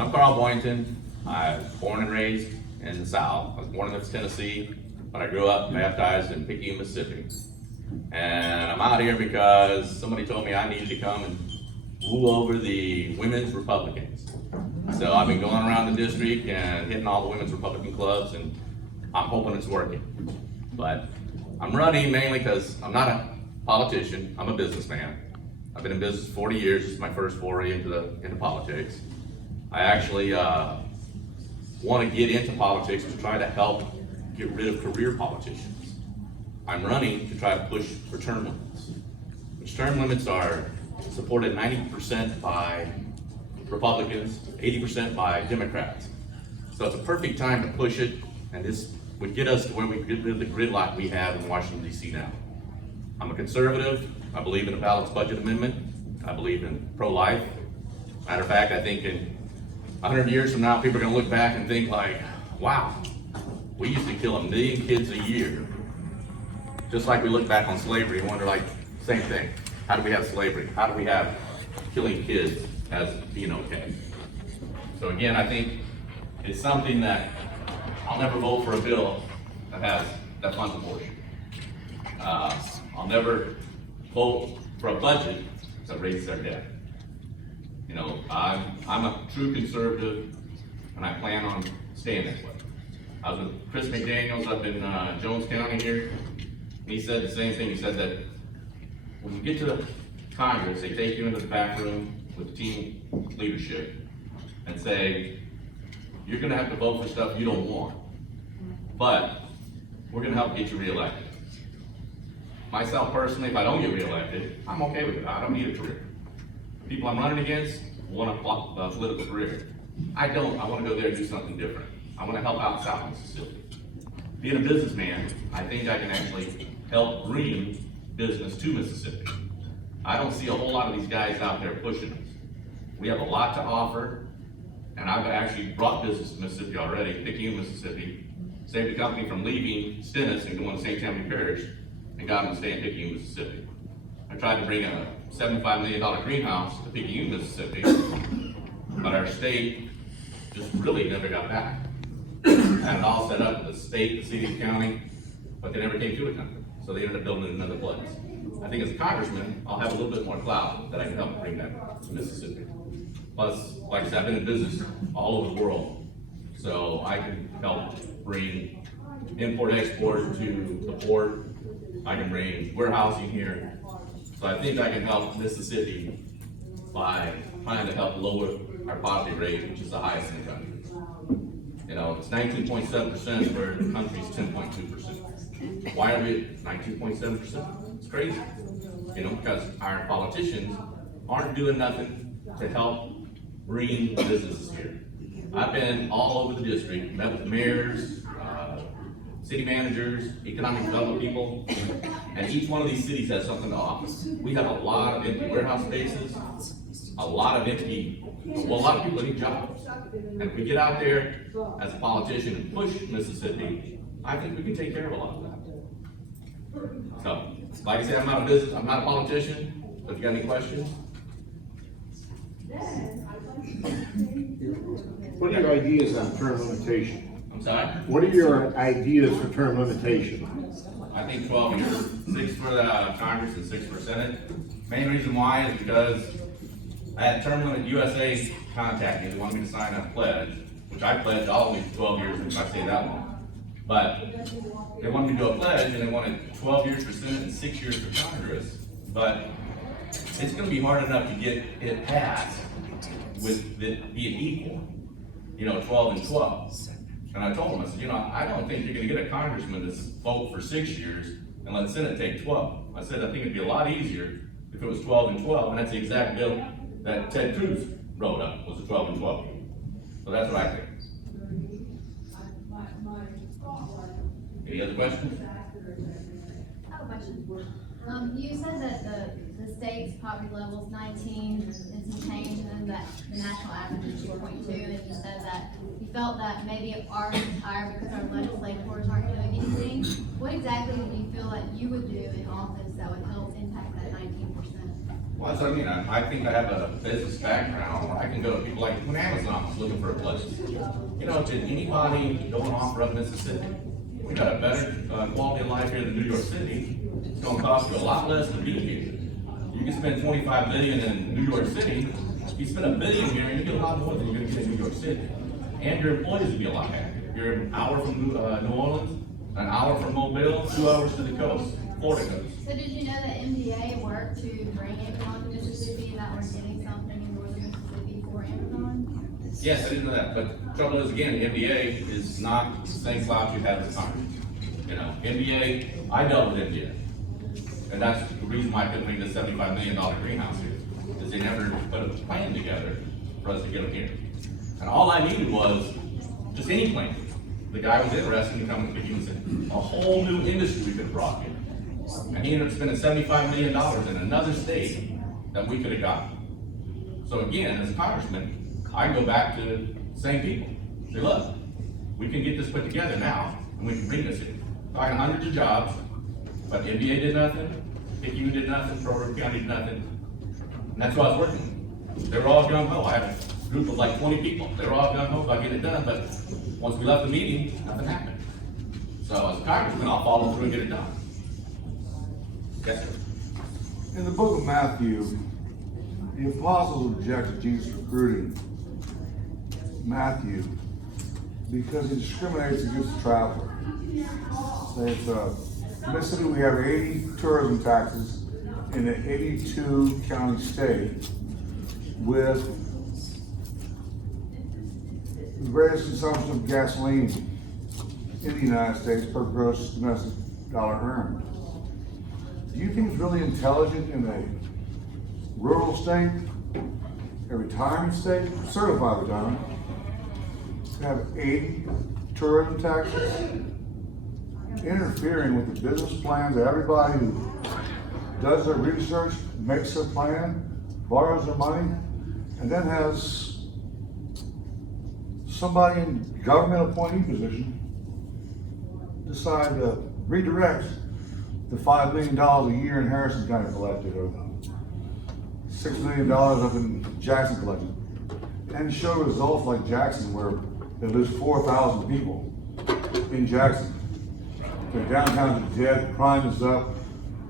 I'm Carl Boynton. I was born and raised in the South. I was born in Memphis, Tennessee, but I grew up baptized in Picayune, Mississippi. And I'm out here because somebody told me I needed to come and woo over the women's Republicans. So I've been going around the district and hitting all the women's Republican clubs, and I'm hoping it's working. But I'm running mainly because I'm not a politician, I'm a businessman. I've been in business 40 years. This is my first foray into politics. I actually want to get into politics to try to help get rid of career politicians. I'm running to try to push for term limits, which term limits are supported 90% by Republicans, 80% by Democrats. So it's a perfect time to push it, and this would get us to where we get rid of the gridlock we have in Washington, D.C. now. I'm a conservative. I believe in a balanced budget amendment. I believe in pro-life. Matter of fact, I think in 100 years from now, people are going to look back and think like, wow, we used to kill 1 million kids a year. Just like we look back on slavery and wonder like, same thing. How do we have slavery? How do we have killing kids as being okay? So again, I think it's something that I'll never vote for a bill that funds abortion. I'll never vote for a budget that raises our debt. You know, I'm a true conservative, and I plan on staying that way. I was with Chris McDaniels up in Jones County here, and he said the same thing. He said that when you get to Congress, they take you into the back room with team leadership and say, you're gonna have to vote for stuff you don't want, but we're gonna help get you reelected. Myself personally, if I don't get reelected, I'm okay with it. I don't need a career. People I'm running against want a political career. I don't. I want to go there and do something different. I want to help out South Mississippi. Being a businessman, I think I can actually help bring business to Mississippi. I don't see a whole lot of these guys out there pushing us. We have a lot to offer, and I've actually brought business to Mississippi already, Picayune, Mississippi, saved the company from leaving Stennis and going to St. Tammany Parish, and got them to stay in Picayune, Mississippi. I tried to bring a $75 million greenhouse to Picayune, Mississippi, but our state just really never got back. Had it all set up, the state, the city, the county, but they never came to it. So they ended up building it in another place. I think as a congressman, I'll have a little bit more clout that I can help bring that to Mississippi. Plus, like I said, I've been in business all over the world, so I can help bring import-export to the port. I can bring warehousing here. So I think I can help Mississippi by trying to help lower our poverty rate, which is the highest in the country. You know, it's 19.7% where the country's 10.2%. Why are we at 19.7%? It's crazy. You know, because our politicians aren't doing nothing to help bring businesses here. I've been all over the district, met with mayors, city managers, economic development people, and each one of these cities has something to offer. We have a lot of empty warehouse spaces, a lot of people that need jobs. And if we get out there as a politician and push Mississippi, I think we can take care of a lot of that. So, like I said, I'm not a politician, but if you got any questions? What are your ideas on term limitation? I'm sorry? What are your ideas for term limitation? I think 12 years, 6 for the Congress and 6 for Senate. Main reason why is because I had Term Limit USA contact me. They wanted me to sign a pledge, which I pledged all of these 12 years if I stay that long. But they wanted me to do a pledge, and they wanted 12 years for Senate and 6 years for Congress. But it's going to be hard enough to get it passed with it being equal, you know, 12 and 12. And I told them, I said, you know, I don't think you're going to get a congressman to vote for 6 years and let the Senate take 12. I said, I think it'd be a lot easier if it was 12 and 12, and that's the exact bill that Ted Cruz wrote up, was a 12 and 12. So that's what I think. Any other questions? I have a question. You said that the state's poverty level is 19 and some change, and then that the national average is 4.2, and you said that you felt that maybe ours is higher because our legislators aren't doing anything. What exactly do you feel like you would do in office that would help impact that 19%. Well, that's what I mean, I think I have a business background, where I can go to people like, when Amazon was looking for a place. You know, to anybody going off from Mississippi, we got a better, quality of life here than New York City. It's gonna cost you a lot less to be here. You can spend 25 million in New York City, you spend $1 billion here, and you get a lot more than you're gonna get in New York City. And your employees will be a lot happier. You're an hour from New Orleans, an hour from Mobile, 2 hours to the coast, Florida coast. So did you know that MDA worked to bring Amazon to Mississippi, that we're getting something in northern Mississippi for Amazon? Yes, I didn't know that, but trouble is, again, the MBA is not the same clout you have as Congress. You know, MBA, I dealt with MBA. And that's the reason why I couldn't bring this $75 million greenhouse here, is they never put a plan together for us to get them here. And all I needed was just any plan. The guy was interested in coming to Houston, a whole new industry we could have brought here. And he ended up spending $75 million in another state that we could have gotten. So again, as a congressman, I can go back to the same people. Say, look, we can get this put together now, and we can bring this here. Talking hundreds of jobs, but NBA did nothing, PQ did nothing, Provo County did nothing. And that's what I was working with. They were all gung ho. I had a group of like 20 people. They were all gung ho about getting it done, but once we left the meeting, nothing happened. So as a congressman, I'll follow through and get it done. Yes, sir. In the book of Matthew, the apostles object to Jesus recruiting Matthew because he discriminates against the traveler. Say in Mississippi, we have 80 tourism taxes in an 82 county state with the greatest consumption of gasoline in the United States per gross domestic dollar earned. Do you think it's really intelligent in a rural state, a retirement state, certified retirement, to have 80 tourism taxes, interfering with the business plans of everybody who does their research, makes their plan, borrows their money, and then has somebody in government appointee position decide to redirect the $5 million a year in Harrison County collected, or the $6 million up in Jackson collected, and show results like Jackson, where they lose 4,000 people in Jackson. The downtown is dead, crime is up,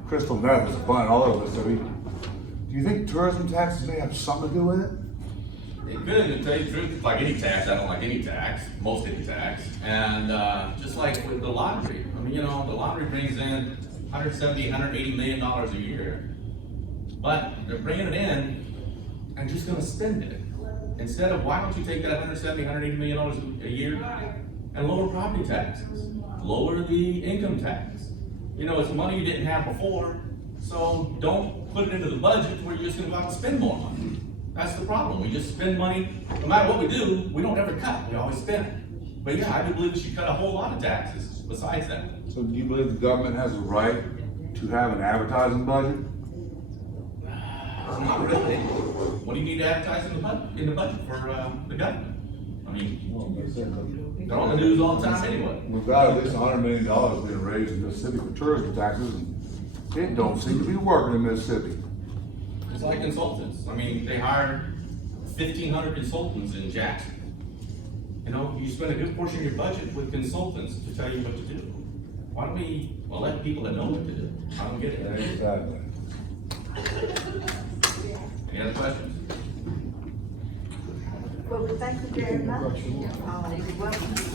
crystal meth is flying all over the city. Do you think tourism taxes may have something to do with it? It could, to tell you the truth, like any tax, I don't like any tax, most any tax. And just like with the lottery, I mean, you know, the lottery brings in $170, $180 million a year. But they're bringing it in and just gonna spend it. Instead of, why don't you take that $170, $180 million a year and lower property taxes? Lower the income tax. You know, it's money you didn't have before, so don't put it into the budget where you're just gonna go out and spend more money. That's the problem. We just spend money, no matter what we do, we don't ever cut, we always spend it. But yeah, I do believe we should cut a whole lot of taxes besides that. So do you believe the government has a right to have an advertising budget? Not really. What do you need to advertise in the budget for the government? I mean, they're on the news all the time anyway. We've got at least $100 million being raised in Mississippi for tourism taxes, and it don't seem to be working in Mississippi. It's like consultants. I mean, they hired 1,500 consultants in Jackson. You know, you spend a good portion of your budget with consultants to tell you what to do. Why don't we elect people that know what to do? I don't get it. Exactly. Any other questions? Well, we thank you very much. Welcome to the